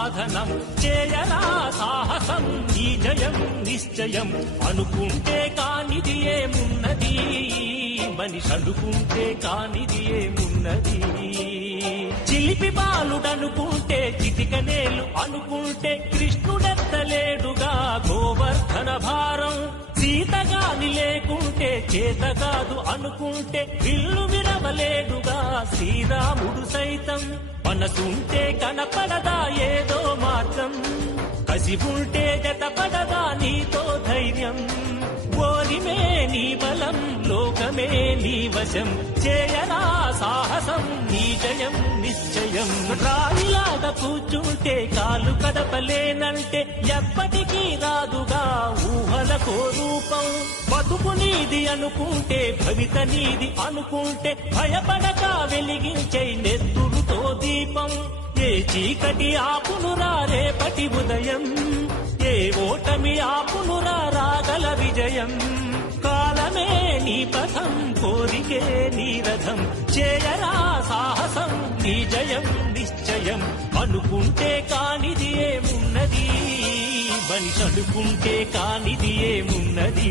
సాధనం చేయరా సాహసం ఈ జయం నిశ్చయం అనుకుంటే కానిది ఏమున్నది మనిషి అనుకుంటే కానిది ఏమున్నది చిలిపి బాలుడనుకుంటే చిటికనేలు అనుకుంటే కృష్ణుడెత్తలేడుగా గోవర్ధన భారం సీతగాని లేకుంటే చేత కాదు అనుకుంటే విల్లు విరవలేడుగా శ్రీరాముడు సైతం మనసుంటే కనపడదా ఏదో మార్గం కసి ఉంటే జతపడదా నీతో ధైర్యం ఓరిమే నీ బలం లోకమే నీ వశం చేయరా సాహసం నీ జయం నిశ్చయం రాయిలాగా కూర్చుంటే కాలు కదపలేనంటే ఎప్పటికీ రాదుగా ఊహలకో రూపం బతుకు నీది అనుకుంటే భవిత నీది అనుకుంటే భయపడక వెలిగించే నెత్తురుతో దీపం ఏ చీకటి ఆపునురా రేపటి ఉదయం ఏ ఓటమి ఆపునురా రాగల విజయం కాలమే నీ పథం కోరికే నీ రథం చేయరా సాహసం నీ జయం నిశ్చయం అనుకుంటే కానిది ఏమున్నది మనిషి అనుకుంటే కానిది ఏమున్నది